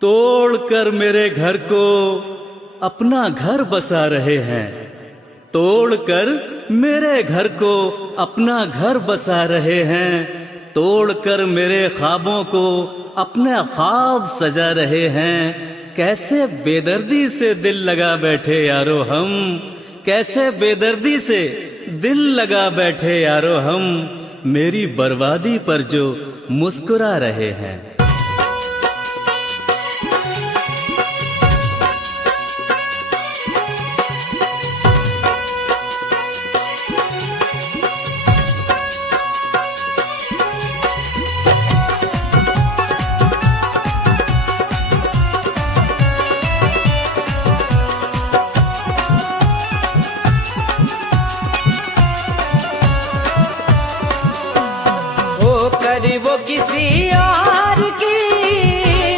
तोड़ कर मेरे घर को अपना घर बसा रहे हैं। तोड़ कर मेरे घर को अपना घर बसा रहे हैं। तोड़ कर मेरे ख्वाबों को अपने ख्वाब सजा रहे हैं। कैसे बेदर्दी से दिल लगा बैठे यारो हम, कैसे बेदर्दी से दिल लगा बैठे यारो हम, मेरी बर्बादी पर जो मुस्कुरा रहे हैं। वो किसी और की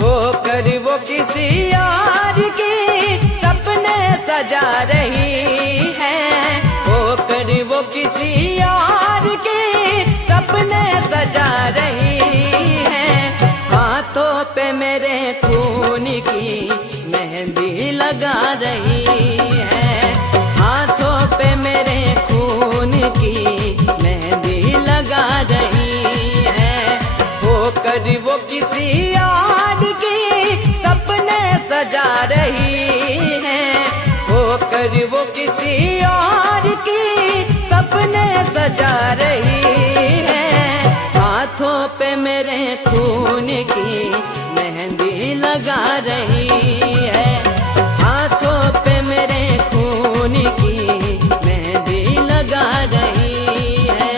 होकर वो किसी और की सपने सजा रही है। होकर वो किसी और के सपने सजा रही है। हाथों पे मेरे खून की मेहंदी लगा रही है। हाथों पे मेरे खून की मेहंदी लगा रही है। होकर वो किसी और की सपने सजा रही है। होकर वो किसी और की सपने सजा रही है। हाथों पे मेरे खून की मेहंदी लगा रही है। हाथों पे मेरे खून की मेहंदी लगा रही है।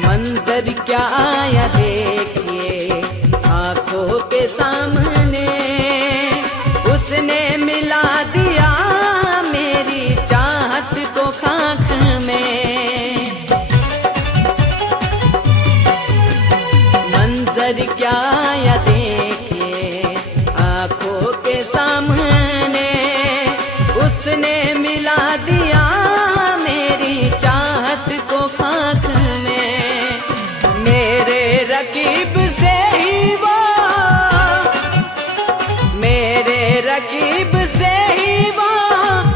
मंजर क्या आया देखिए आंखों के सामने। उसने मिला दिया मेरी चाहत को खाक में। मंजर क्या आया देखिए आंखों के सामने। उसने मिला दिया मेरी चाहत को खाक में। मेरे रकीब से ही वो, मेरे रकीब से ही वो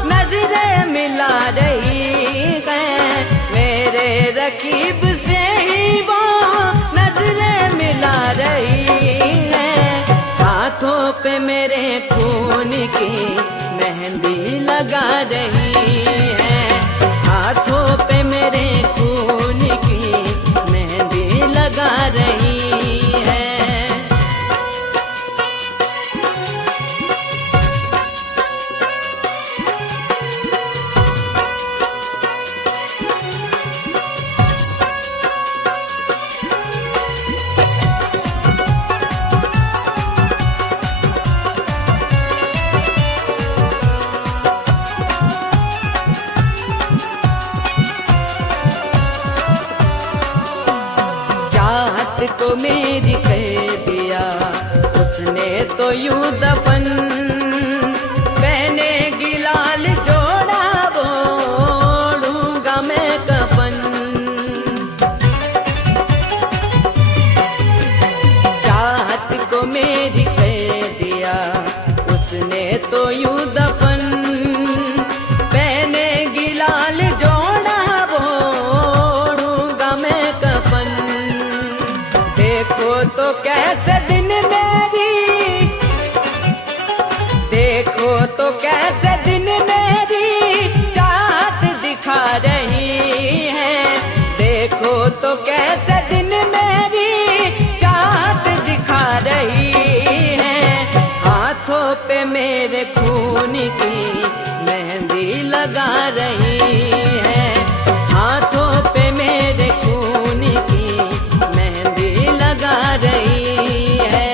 नजरें मिला रही है। मेरे रकीब से ही वो नजरें मिला रही है। हाथों पे मेरे खून की मेहंदी लगा रही है। हाथों पे मेरे खून की मेहंदी लगा रही है। चाहत को मेरी कर दिया उसने तो यूं दफन। मैंने गिलाल जोड़ा वो ओढ़ूंगा मैं कफन। चाहत को मेरी कर दिया उसने तो यूं दफन। मैंने गिलाल जोड़ा वो ओढ़ूंगा मैं कफन। देखो तो कैसे दिन मेरी, देखो तो कैसे दिन मेरी चाहत दिखा रही है। देखो तो कैसे दिन मेरी चाहत दिखा रही है। हाथों पे मेरे खून की मेहंदी लगा रही है। हाथों पे मेरे खून की मेहंदी लगा रही है।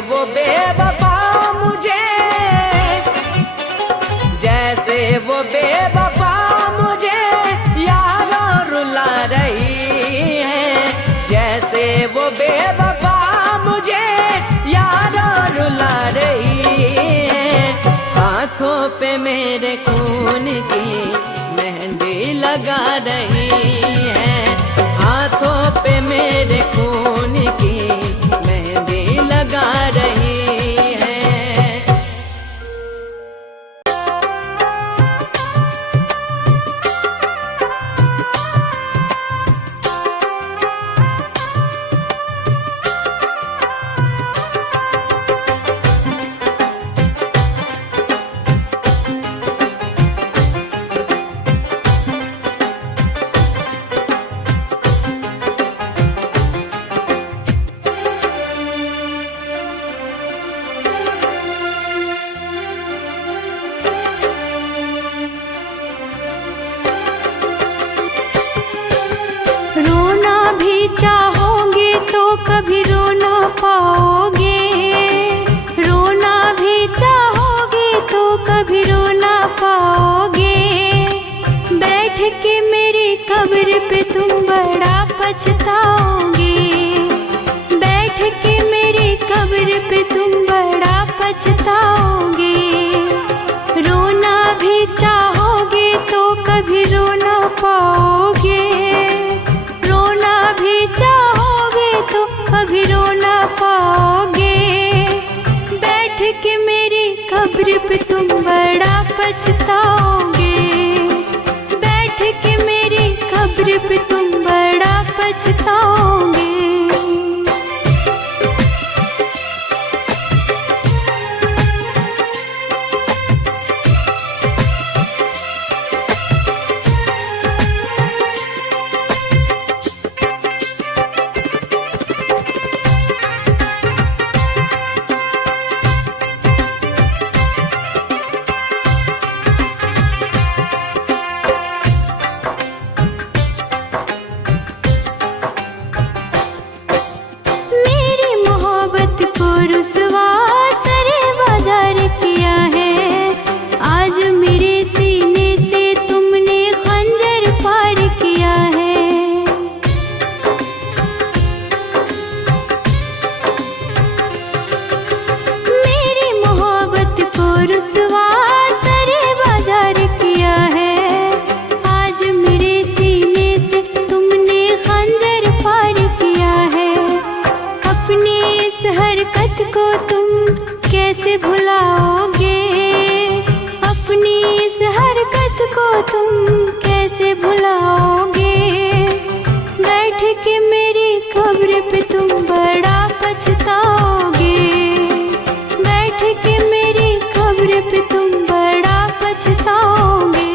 वो बेवफा मुझे, जैसे वो बेवफा मुझे यारों रुला रही है, जैसे वो बेवफा मुझे यारों रुला रही है। हाथों पे मेरे खून की मेहंदी लगा रही है, हाथों पे मेरे खून की मेहंदी लगा रही है। रोना भी चाहोगे तो कभी रो ना पाओगे, रोना भी चाहोगे तो कभी रो ना पाओगे। बैठ के मेरी कब्र पे तुम बड़ा पछताओगे, बैठ के मेरी कब्र पे तुम बड़ा पछताओगे। रोना भी चाहोगे तो कभी रो ना पाओगे, रोना भी चाहोगे तो कभी रो ना पाओगे। बैठ के मेरी कब्र पे तुम बड़ा पछताओगे, बैठ के मेरी कब्र पे तुम बड़ा पछताओगे। मेरी मोहब्बत को रुसवा सरे बाजार किया है, आज मेरे सीने से तुमने खंजर पार किया है। मेरी मोहब्बत को रुसवा सरे बाजार किया है, आज मेरे सीने से तुमने खंजर पार किया है। अपनी इस हरकत को तुम कैसे भुलाओगे, अपनी इस हरकत को तुम कैसे भुलाओगे। बैठ के मेरी कब्र पे तुम बड़ा पछताओगे, बैठ के मेरी कब्र पे तुम बड़ा पछताओगे।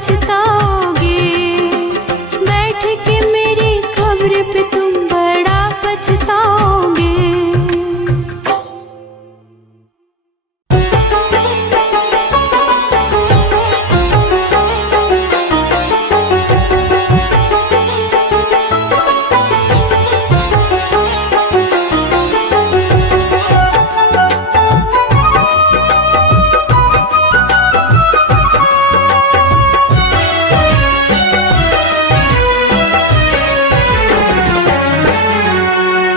पछताओगे। बैठ के मेरी कब्र पे तुम बड़ा पछताओगे।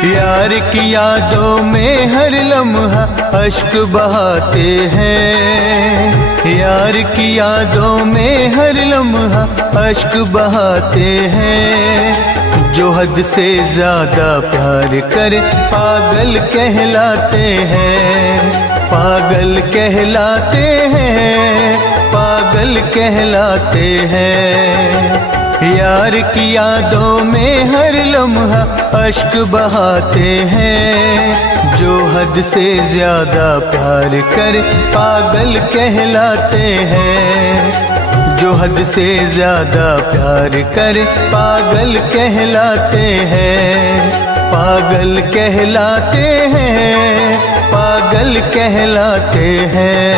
यार की यादों में हर लम्हा अश्क बहाते हैं। यार की यादों में हर लम्हा अश्क बहाते हैं। जो हद से ज्यादा प्यार करे पागल कहलाते हैं। पागल कहलाते हैं, पागल कहलाते हैं। यार की यादों में हर लम्हा अश्क बहाते हैं। जो हद से ज्यादा प्यार करे पागल कहलाते हैं। जो हद से ज्यादा प्यार करे पागल कहलाते हैं। पागल कहलाते हैं, पागल कहलाते हैं।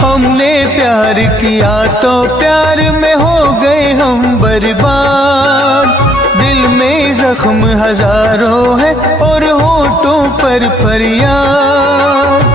हमने प्यार किया तो प्यार में हो गए हम बर्बाद। दिल में जख्म हजारों है और होठों पर फरियाद।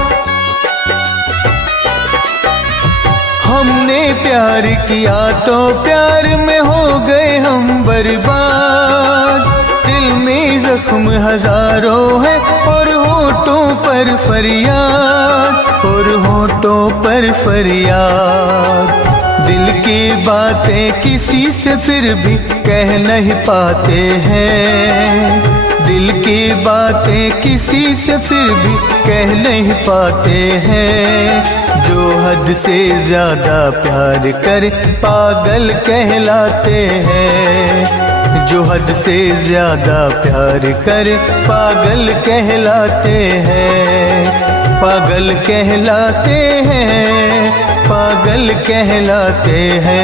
हमने प्यार किया तो प्यार में हो गए हम बर्बाद। दिल में जख्म हजारों है और होठों पर फरियाद, और होठों पर फरियाद। दिल की बातें किसी से फिर भी कह नहीं पाते हैं। दिल की बातें किसी से फिर भी कह नहीं पाते हैं। जो हद से ज्यादा प्यार करे पागल कहलाते हैं। जो हद से ज्यादा प्यार करे पागल कहलाते हैं। पागल कहलाते हैं, पागल कहलाते हैं।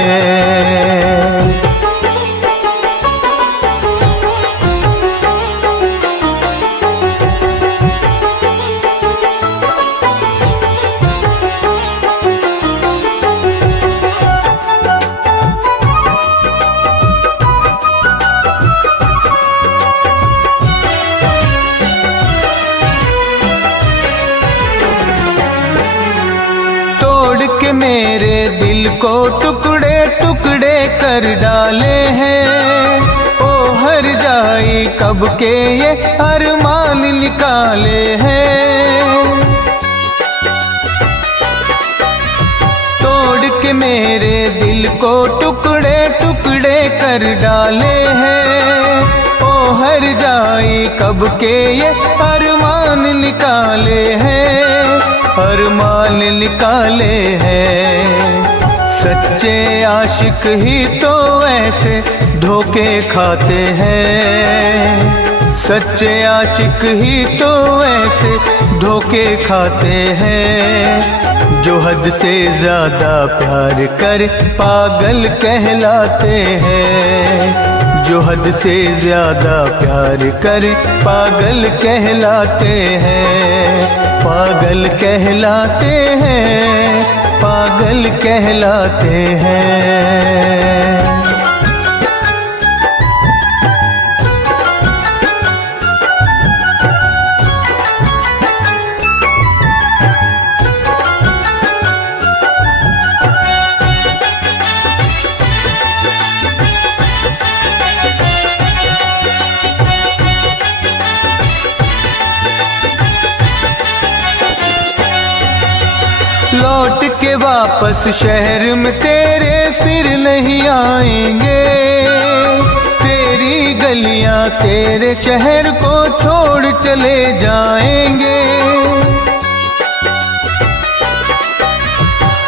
मेरे दिल को टुकड़े टुकड़े कर डाले हैं। ओ हर जाई कब के ये अरमान निकाले हैं। तोड़ के मेरे दिल को टुकड़े टुकड़े कर डाले हैं। ओ हर जाई कब के ये अरमान निकाले हैं। अरमान निकाले हैं। सच्चे आशिक ही तो ऐसे धोखे खाते हैं। सच्चे आशिक ही तो ऐसे धोखे खाते हैं। जो हद से ज्यादा प्यार कर पागल कहलाते हैं। जो हद से ज्यादा प्यार कर पागल कहलाते हैं। पागल कहलाते हैं, पागल कहलाते हैं। लौट के वापस शहर में तेरे फिर नहीं आएंगे। तेरी गलियां तेरे शहर को छोड़ चले जाएंगे।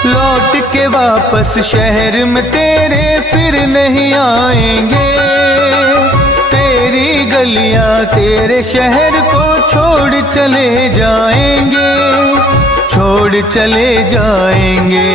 लौट के वापस शहर में तेरे फिर नहीं आएंगे। तेरी गलियां तेरे शहर को छोड़ चले जाएंगे, छोड़ चले जाएंगे।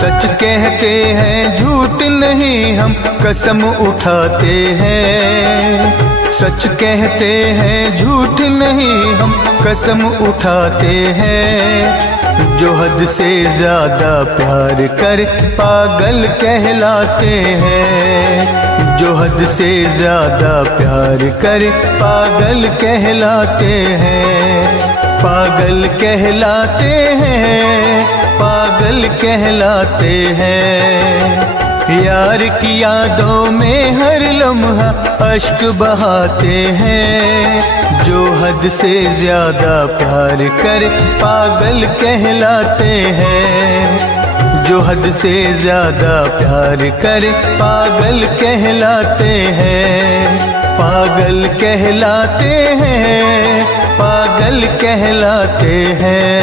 सच कहते हैं झूठ नहीं हम कसम उठाते हैं। सच कहते हैं झूठ नहीं हम कसम उठाते हैं। जो हद से ज्यादा प्यार कर पागल कहलाते हैं। जो हद से ज्यादा प्यार कर पागल कहलाते हैं। पागल कहलाते हैं, पागल कहलाते हैं। यार की यादों में हर लम्हा अश्क बहाते हैं। जो हद से ज्यादा प्यार कर पागल कहलाते हैं। जो हद से ज्यादा प्यार कर पागल कहलाते हैं। पागल कहलाते हैं, पागल कहलाते हैं।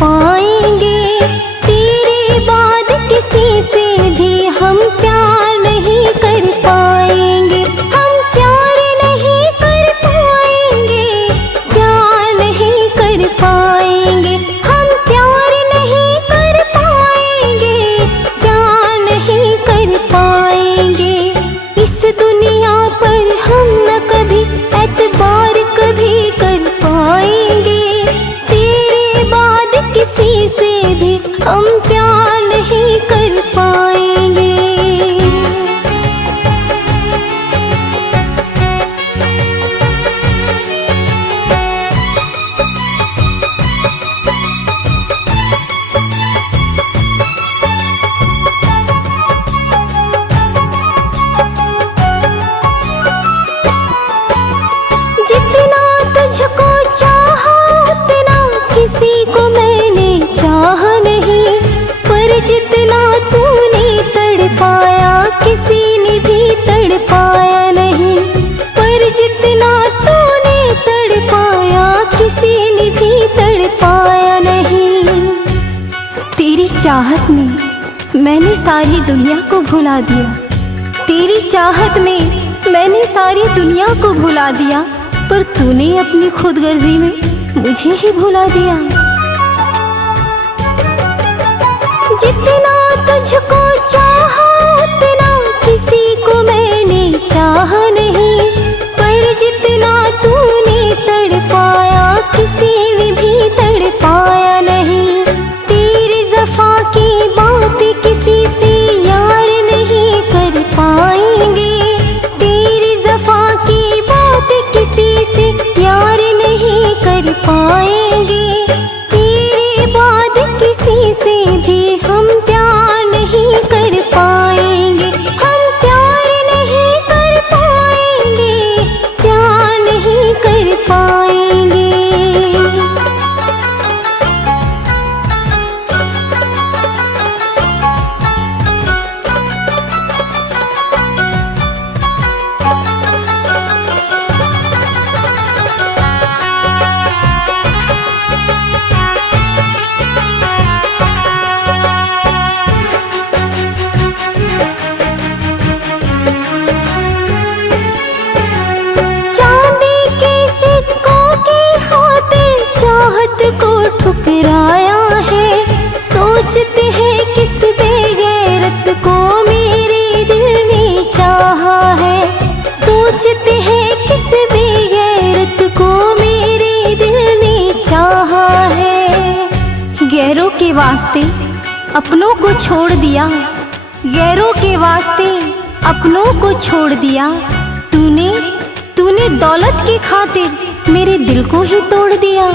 पाएंगे तेरे बाद किसी से भी हम प्यार नहीं कर पाएंगे। हम प्यार नहीं कर पाएंगे, प्यार नहीं कर पाएंगे। हम प्यार नहीं कर पाएंगे, प्यार नहीं कर पाएंगे। इस दुनिया पर हम न कभी एतबार कभी कर पाएंगे। किसी से भी हम प्यार नहीं कर पाएंगे। जितना तुझको चाहा उतना किसी को मैंने चाह नहीं। पर जितना तूने तड़पाया किसी ने भी तड़पाया नहीं। पर जितना तूने तड़पाया किसी ने भी तड़पाया नहीं। तेरी चाहत में मैंने सारी दुनिया को भुला दिया। तेरी चाहत में मैंने सारी दुनिया को भुला दिया। पर तूने अपनी खुदगर्जी में मुझे ही भुला दिया। जितना तुझको चाहा उतना किसी को मैंने चाह नहीं। पर जितना तूने तड़पाया किसी ने भी तड़पाया नहीं। तेरी ज़फ़ा की बात किसी से यार नहीं कर पाएंगे। तेरी ज़फ़ा की बात किसी से यार नहीं कर पाएंगे। तेरे बाद किसी से भी हम प्यार नहीं कर पाएंगे। हम प्यार नहीं कर पाएंगे, प्यार नहीं कर पाएंगे। को ठुकराया है। सोचते हैं किस बेगैरत को मेरे दिल ने चाहा है। सोचते हैं किस बेगैरत को मेरे दिल ने चाहा है। गैरों के वास्ते अपनों को छोड़ दिया। गैरों के वास्ते अपनों को छोड़ दिया। तूने दौलत की खातिर मेरे दिल को ही तोड़ दिया।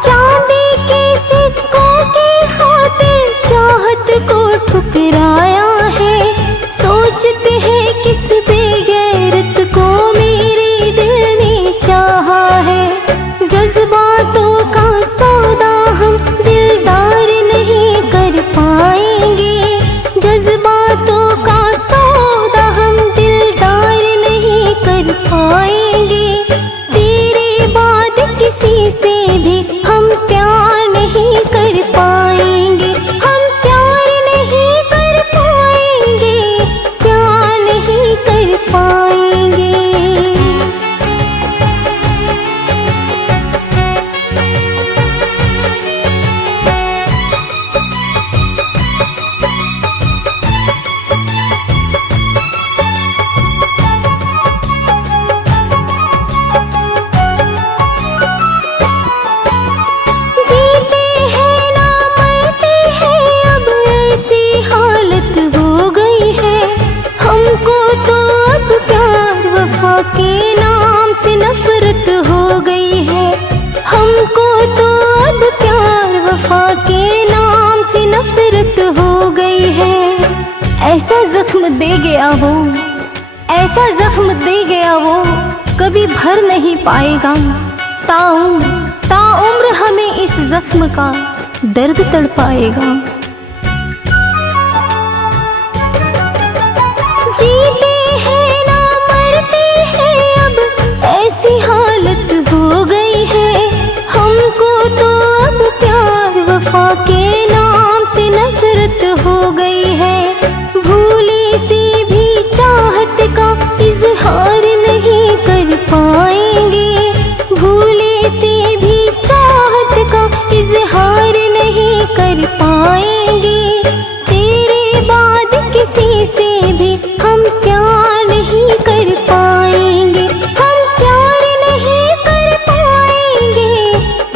चांदी के सिक्कों की खातिर चाहत को ठुकराया है। सोचते हैं किस बेगैरत को मेरे दिल ने चाहा है। जज्बातों का सौदा हम दिलदार नहीं कर पाएंगे। जज्बातों का सौदा हम दिलदार नहीं कर पाएंगे। तेरे बाद किसी से भी हम प्यार नहीं कर पाएंगे। हम प्यार नहीं कर पाएंगे, प्यार नहीं कर पाएंगे। जीते हैं ना मरते हैं, अब ऐसी हालत हो गई है। हमको तो अब प्यार वफा के नाम से नफरत हो गई है। हमको तो अब प्यार वफा के नाम से नफरत हो गई है। ऐसा जख्म दे गया वो, ऐसा जख्म दे गया वो, कभी भर नहीं पाएगा। ताउम्र हमें इस जख्म का दर्द तड़पाएगा। जीते हैं ना मरते हैं, अब ऐसी हालत हो गई है। हमको तो अब प्यार वफा के नाम से नफरत हो गई है। भूली सी भी चाहत का इजहार नहीं कर पाएंगे। भूली सी भी चाहत का इजहार नहीं कर पाएंगे। तेरे बाद किसी से भी हम प्यार नहीं कर पाएंगे। हम प्यार नहीं कर पाएंगे,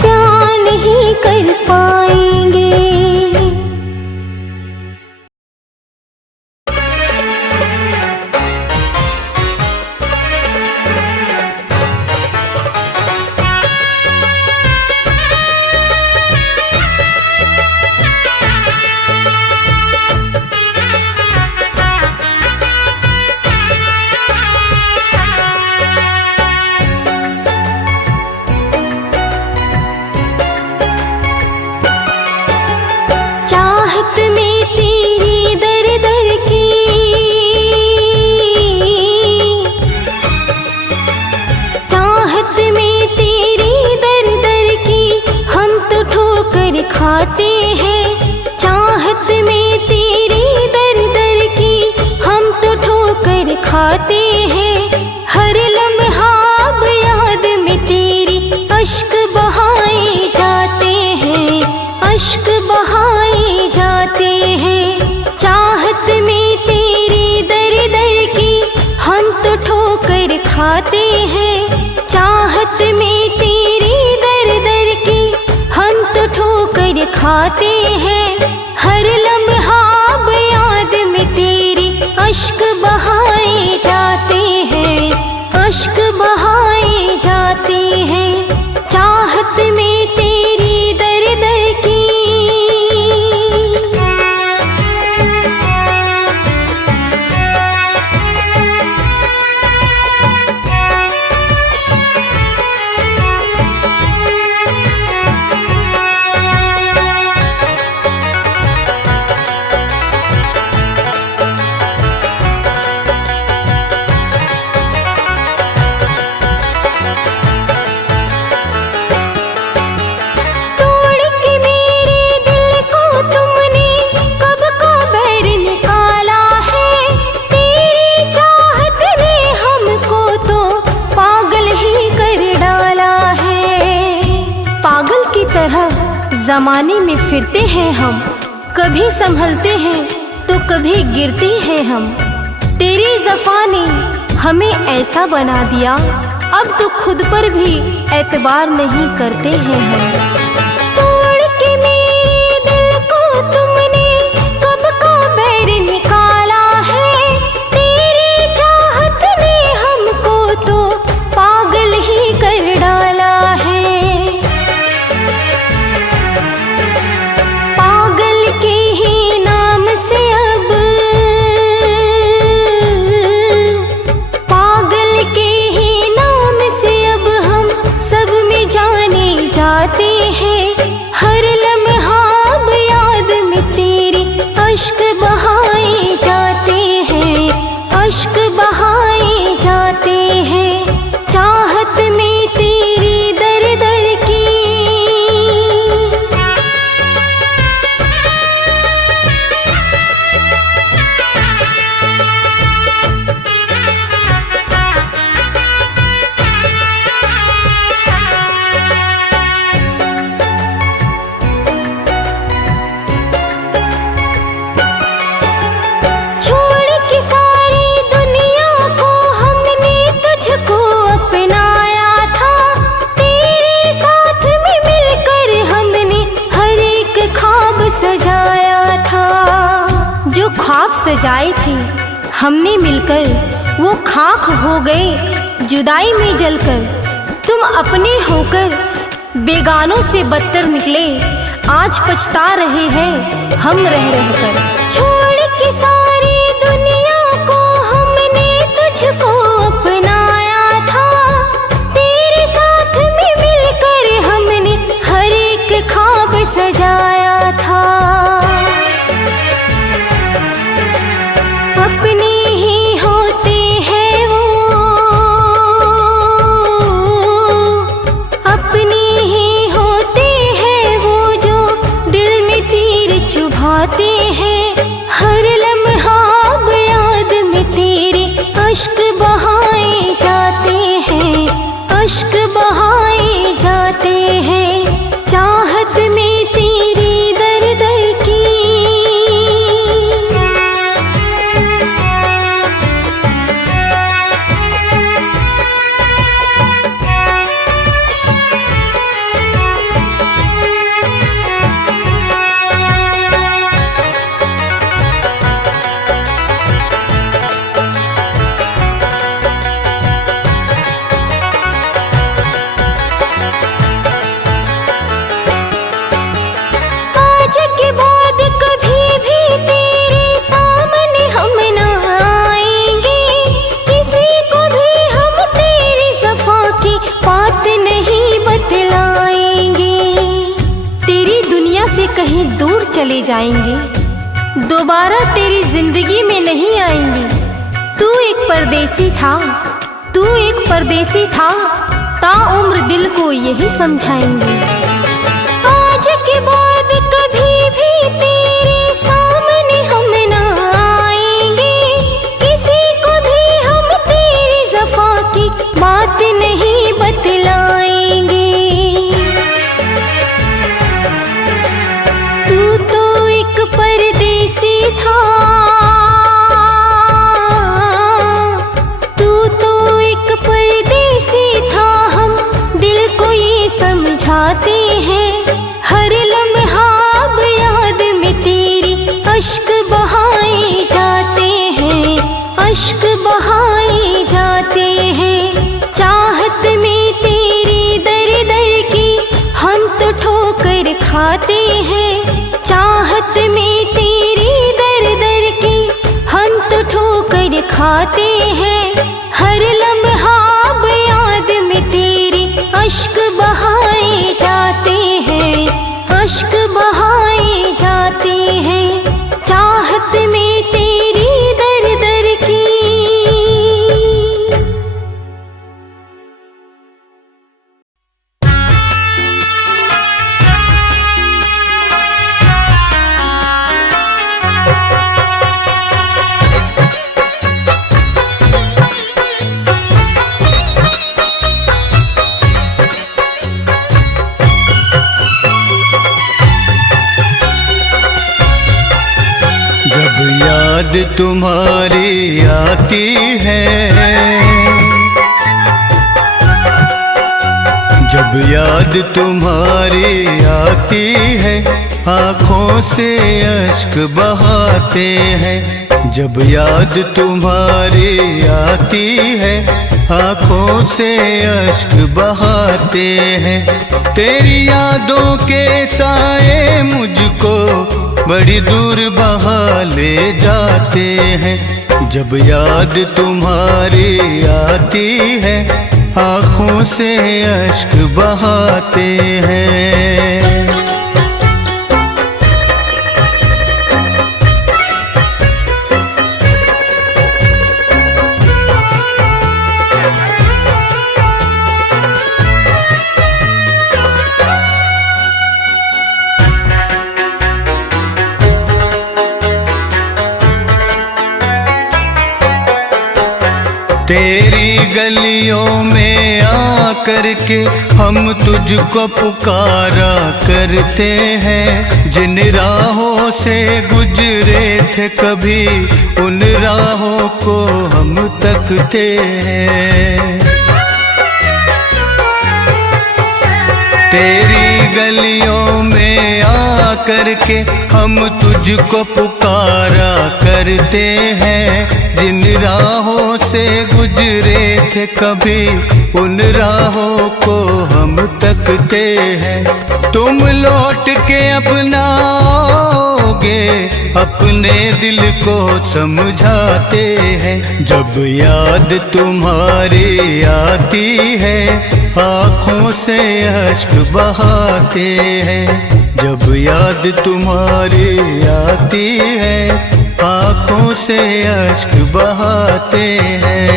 प्यार नहीं कर पाएंगे। चाहत में तेरी दर दर की, चाहत में तेरी दर दर की हम तो ठोकर खाते हैं। चाहत में तेरी दर दर की हम तो ठोकर खाते हैं। हर लम्हा अब याद में तेरी अश्क बहाए जाते हैं, अश्क बहाए जाते हैं। चाहत में तेरी दर दर की हम तो ठोकर खाते हैं। चाहत में तेरी दर दर की हम तो ठोकर खाते हैं। हर लम्हा अब याद में तेरी अश्क बहाए जाते हैं, अश्क बहाए जाते हैं। चाहत में तेरी दर दर की। जमाने में फिरते हैं हम, कभी संभलते हैं तो कभी गिरते हैं हम। तेरी ज़फ़ा ने हमें ऐसा बना दिया, अब तो खुद पर भी एतबार नहीं करते हैं हम। तोड़ के मेरे दिल को जाते हैं, हर लम्हा अब याद में तेरी अश्क बहाए जाते हैं, अश्क बहाए जाते हैं, चाहत में तेरी दर दर की। ख्वाब सजाए थे हमने मिलकर, वो खाक हो गए जुदाई में जलकर। तुम अपने होकर बेगानों से बदतर निकले, आज पछता रहे हैं हम रह रहकर। छोड़ के सारी दुनिया को हमने तुझको अपनाया था, तेरे साथ में मिलकर हमने हर एक ख्वाब सजाया था। अपने ही होते हैं वो, अपने ही होते हैं वो जो दिल में तीर चुभाते हैं। हर लम्हा अब याद में तेरे अश्क बहाए जाते हैं, अश्क बहाए जाते हैं, चाहत में तेरी दर दर की। कहीं दूर चले जाएंगे, दोबारा तेरी जिंदगी में नहीं आएंगे। तू एक परदेसी था, तू एक परदेसी था, ताउम्र दिल को यही समझाएंगे। आज के बाद कभी भी तेरे सामने हम ना आएंगे, किसी को भी हम तेरी ज़फ़ा की बात नहीं बतलाएंगे। परदेसी था, तू तो एक परदेसी था, हम दिल को ये समझाते हैं। हर लम्हा अब याद में तेरी अश्क बहाए जाते हैं, अश्क बहाए जाते हैं, चाहत में तेरी दर दर की हम तो ठोकर खाते हैं। चाहत में तेरी दर दर की हम तो ठोकर खाते हैं। हर लम्हा अब याद में तेरी अश्क बहाए जाते हैं, अश्क बहाए जाते हैं, चाहत में तेरी दर दर की। याद तुम्हारी आती है, जब याद तुम्हारी आती है, आँखों से अश्क बहाते हैं। जब याद तुम्हारी आती है, आँखों से अश्क बहाते हैं। तेरी यादों के साए मुझको बड़ी दूर बहा ले जाते हैं। जब याद तुम्हारी आती है, आँखों से अश्क बहाते हैं। तेरी गलियों में आकर के हम तुझको पुकारा करते हैं। जिन राहों से गुजरे थे कभी उन राहों को हम तकते हैं। तेरी गलियों में आकर के हम तुझको पुकारा करते हैं। जिन राहों से गुजरे थे कभी उन राहों को हम तकते हैं। तुम लौट के अपनाओगे अपने दिल को समझाते हैं। जब याद तुम्हारी आती है आँखों से अश्क बहाते हैं। जब याद तुम्हारी आती है आँखों से अश्क बहाते हैं।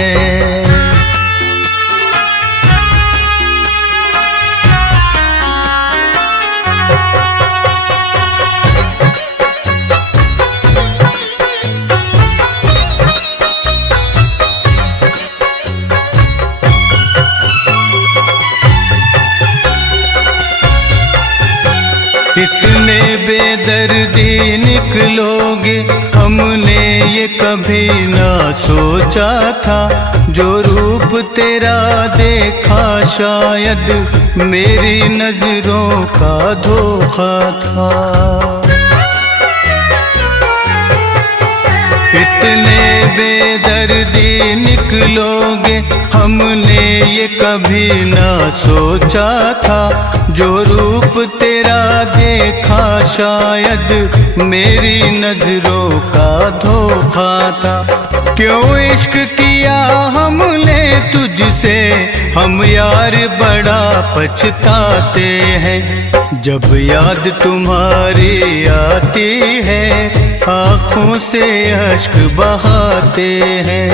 इतने बेदर्दी निकलोगे हमने ये कभी ना सोचा था। जो रूप तेरा देखा शायद मेरी नजरों का धोखा था। इतने बेदर्दी निकलोगे हमने ये कभी ना सोचा था। जो रूप तेरा देखा शायद मेरी नजरों का धोखा था। क्यों इश्क किया हमने तुझसे हम यार बड़ा पछताते हैं। जब याद तुम्हारी आती है आँखों से अश्क बहाते हैं।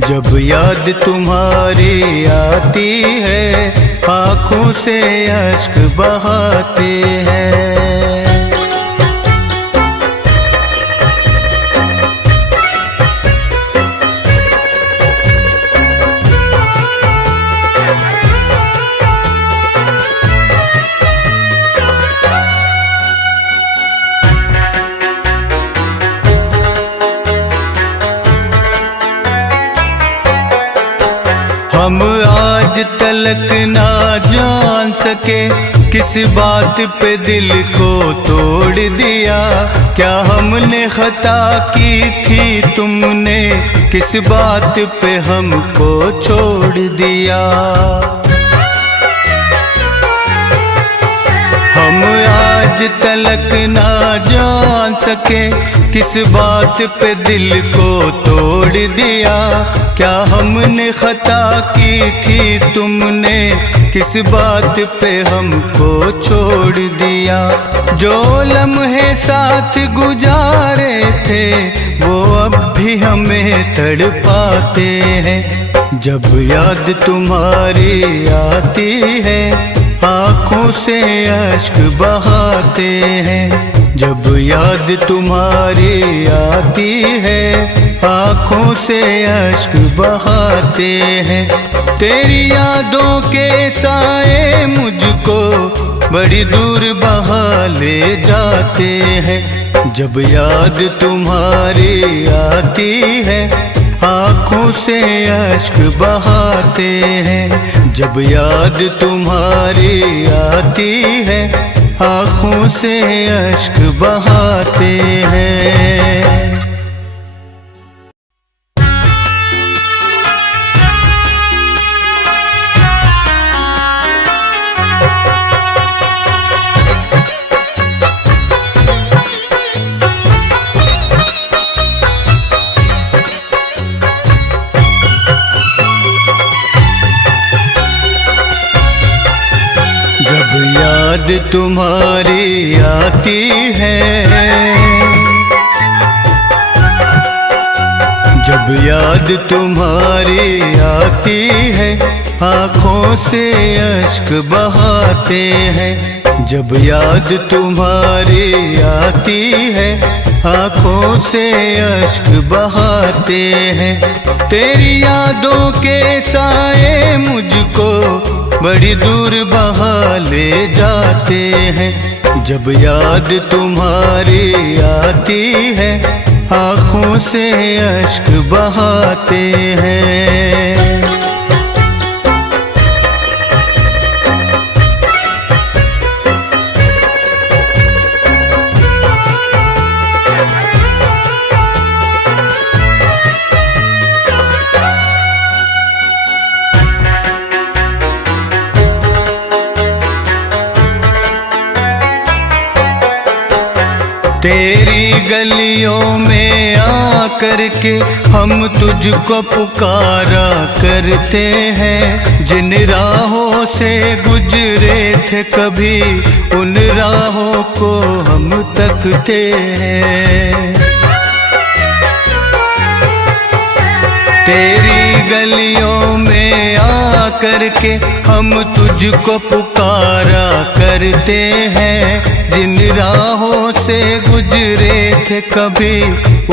जब याद तुम्हारी आती है आँखों से अश्क बहाते हैं। हम आज तलक ना जान सके किस बात पे दिल को तोड़ दिया। क्या हमने खता की थी तुमने किस बात पे हमको छोड़ दिया। हम आज तलक ना जान सके किस बात पे दिल को तोड़ दिया। क्या हमने खता की थी तुमने किस बात पे हमको छोड़ दिया। जो लम्हे साथ गुजारे थे वो अब भी हमें तड़पाते हैं। जब याद तुम्हारी आती है आँखों से अश्क बहाते हैं। जब याद तुम्हारी आती है आँखों से अश्क बहाते हैं। तेरी यादों के साए मुझको बड़ी दूर बहा ले जाते हैं। जब याद तुम्हारी आती है आँखों से अश्क बहाते हैं। जब याद तुम्हारी आती है आँखों से अश्क बहाते हैं। याद तुम्हारी आती है, जब याद तुम्हारी आती है, आँखों से अश्क बहाते हैं। जब याद तुम्हारी आती है, आँखों से अश्क बहाते हैं। तेरी यादों के साए मुझको बड़ी दूर बहा ले जाते हैं। जब याद तुम्हारी आती है, आँखों से अश्क बहाते हैं। तेरी गलियों में आकर के हम तुझको पुकारा करते हैं। जिन राहों से गुजरे थे कभी, उन राहों को हम तकते हैं। तेरी गलियों में आकर के हम तुझको पुकारा करते हैं। जिन राहों से गुजरे थे कभी,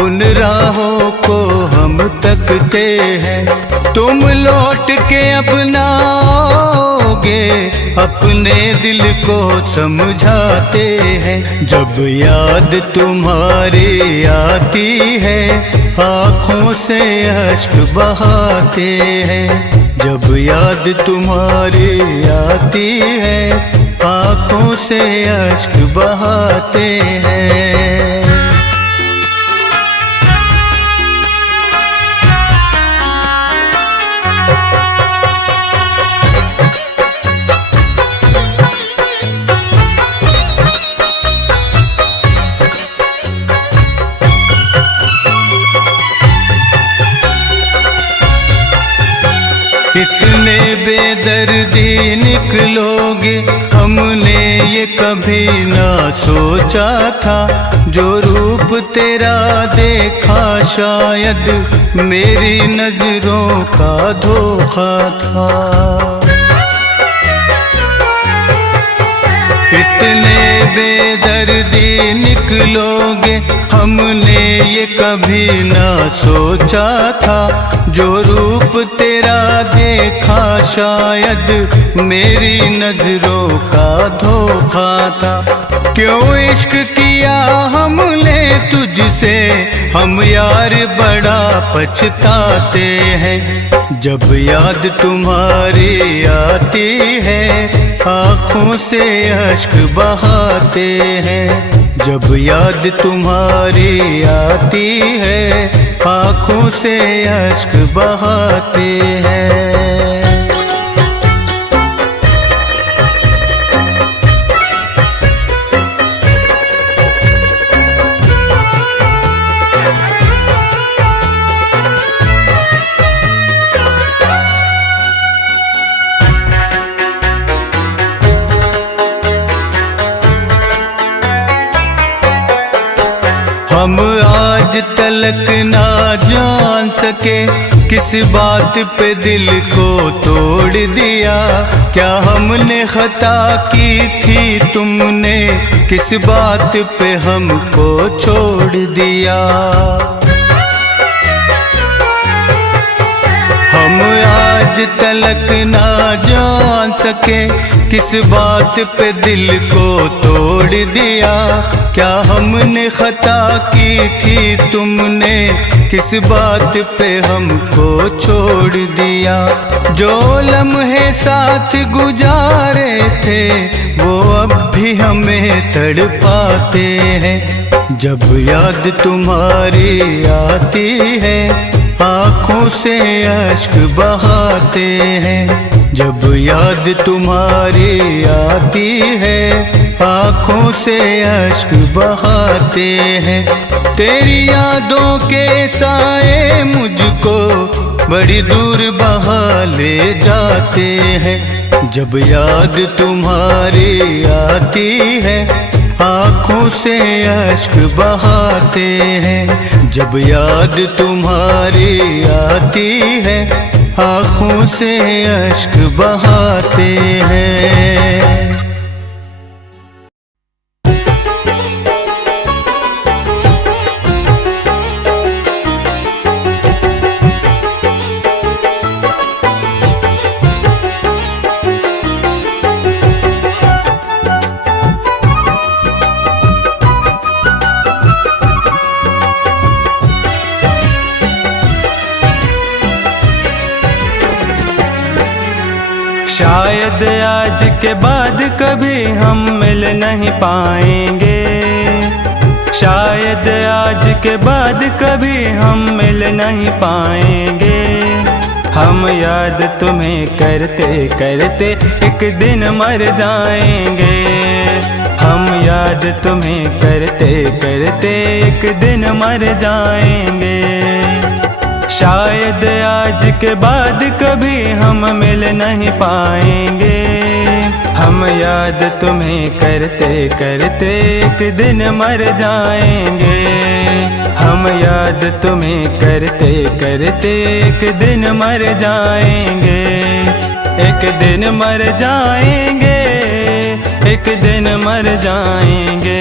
उन राहों को हम तकते हैं। तुम लौट के अपना आओगे, अपने दिल को समझाते हैं। जब याद तुम्हारी आती है, आँखों से अश्क बहाते हैं। जब याद तुम्हारी आती है, आँखों से अश्क बहाते हैं। इतने बेदर्दी निकलोगे, हमने ये कभी ना सोचा था। जो रूप तेरा देखा शायद मेरी नजरों का धोखा था। इतने बेदर्दी निकलोगे, हमने ये कभी ना सोचा था। जो रूप तेरा देखा शायद मेरी नजरों का धोखा था। क्यों इश्क किया हमने तुझसे, हम यार बड़ा पछताते हैं। जब याद तुम्हारी आती है, आँखों से अश्क बहाते हैं। जब याद तुम्हारी आती है, आँखों से अश्क बहाते हैं। हम आज तलक ना जान सके किस बात पे दिल को तोड़ दिया। क्या हमने खता की थी, तुमने किस बात पे हमको छोड़ दिया। हम आज तलक ना जान सके किस बात पे दिल को तोड़ दिया। क्या हमने खता की थी, तुमने किस बात पे हमको छोड़ दिया। जो लम्हे साथ गुजारे थे, वो अब भी हमें तड़पाते हैं। जब याद तुम्हारी आती है, आँखों से अश्क बहाते हैं। जब याद तुम्हारी आती है, आँखों से अश्क बहाते हैं। तेरी यादों के साए मुझको बड़ी दूर बहा ले जाते हैं। जब याद तुम्हारी आती है आँखों से अश्क बहाते हैं। जब याद तुम्हारी आती है आँखों से अश्क बहाते हैं। शायद आज के बाद कभी हम मिल नहीं पाएंगे, शायद आज के बाद कभी हम मिल नहीं पाएंगे। हम याद तुम्हें करते करते एक दिन मर जाएंगे। हम याद तुम्हें करते करते एक दिन मर जाएंगे। शायद आज के बाद कभी हम मिल नहीं पाएंगे। हम याद तुम्हें करते करते एक दिन मर जाएंगे। हम याद तुम्हें करते करते एक दिन मर जाएंगे। एक दिन मर जाएंगे, एक दिन मर जाएंगे।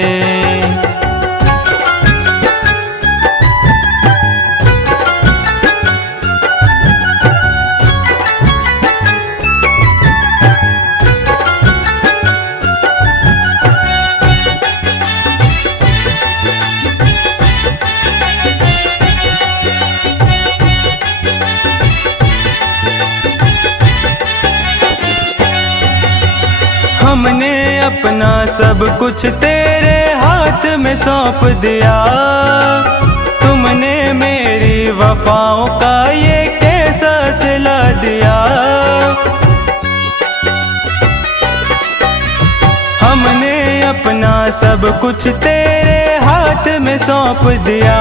हमने अपना सब कुछ तेरे हाथ में सौंप दिया। तुमने मेरी वफाओं का ये कैसा सिला दिया। हमने अपना सब कुछ तेरे हाथ में सौंप दिया।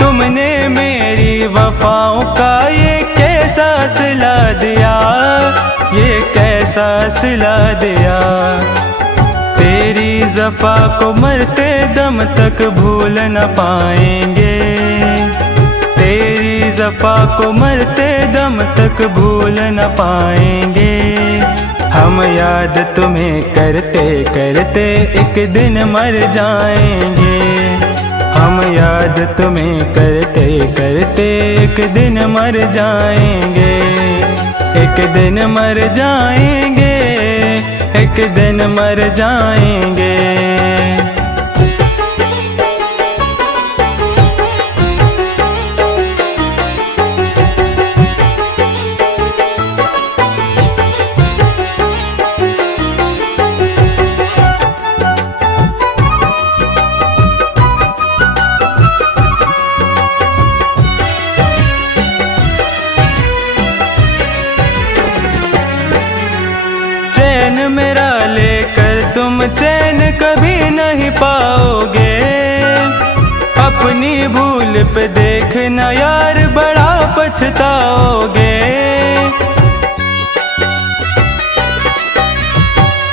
तुमने मेरी वफाओं का ये कैसा सिला दिया, ये कैसा सिला दिया। तेरी जफा को मरते दम तक भूल न पाएंगे। तेरी जफा को मरते दम तक भूल न पाएंगे। हम याद तुम्हें करते करते एक दिन मर जाएंगे। हम याद तुम्हें करते करते एक दिन मर जाएंगे। एक दिन मर जाएंगे, एक दिन मर जाएंगे। चैन मेरा लेकर तुम चैन कभी नहीं पाओगे। अपनी भूल पे देखना यार बड़ा पछताओगे।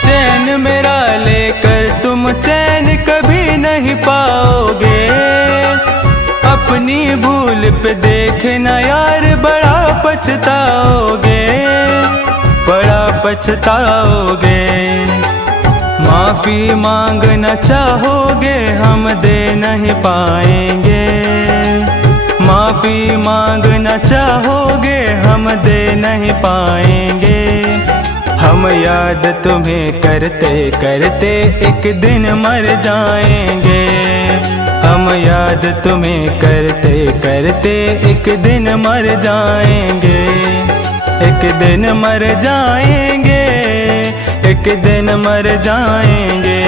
चैन मेरा लेकर तुम चैन कभी नहीं पाओगे। अपनी भूल पे देखना यार बड़ा पछताओगे, बड़ा पछताओगे। माफ़ी मांगना चाहोगे हम दे नहीं पाएंगे। माफ़ी मांगना चाहोगे हम दे नहीं पाएंगे। हम याद तुम्हें करते करते एक दिन मर जाएंगे। हम याद तुम्हें करते करते एक दिन मर जाएंगे। एक दिन मर जाएंगे, एक दिन मर जाएंगे।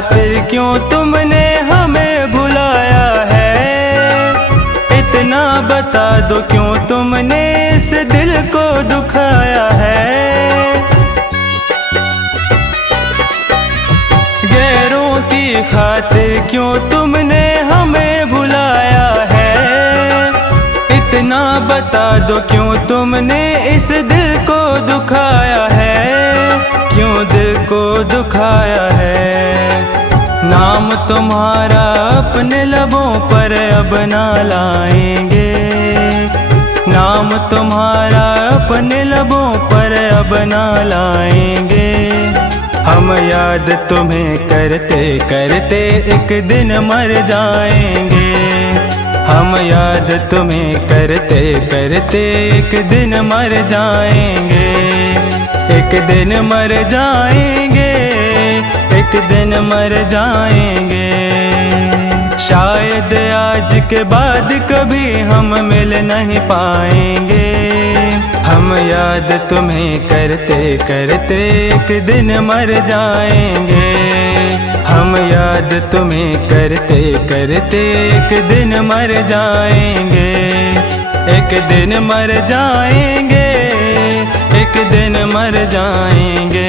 खातिर क्यों तुमने हमें भुलाया है, इतना बता दो क्यों तुमने इस दिल को दुखाया है। गैरों की खातिर क्यों तुमने हमें भुलाया है, इतना बता दो क्यों तुमने इस दिल को दुखाया है, क्यों दिल को दुखाया है। नाम तुम्हारा अपने लबों पर अब ना लाएंगे, नाम तुम्हारा अपने लबों पर अब ना लाएंगे। हम याद तुम्हें करते करते एक दिन मर जाएंगे, हम याद तुम्हें करते करते एक दिन मर जाएंगे, एक दिन मर जाएंगे, एक दिन मर जाएंगे। शायद आज के बाद कभी हम मिल नहीं पाएंगे, हम याद तुम्हें करते करते एक दिन मर जाएंगे, हम याद तुम्हें करते करते एक दिन मर जाएंगे, एक दिन मर जाएंगे, एक दिन मर जाएंगे।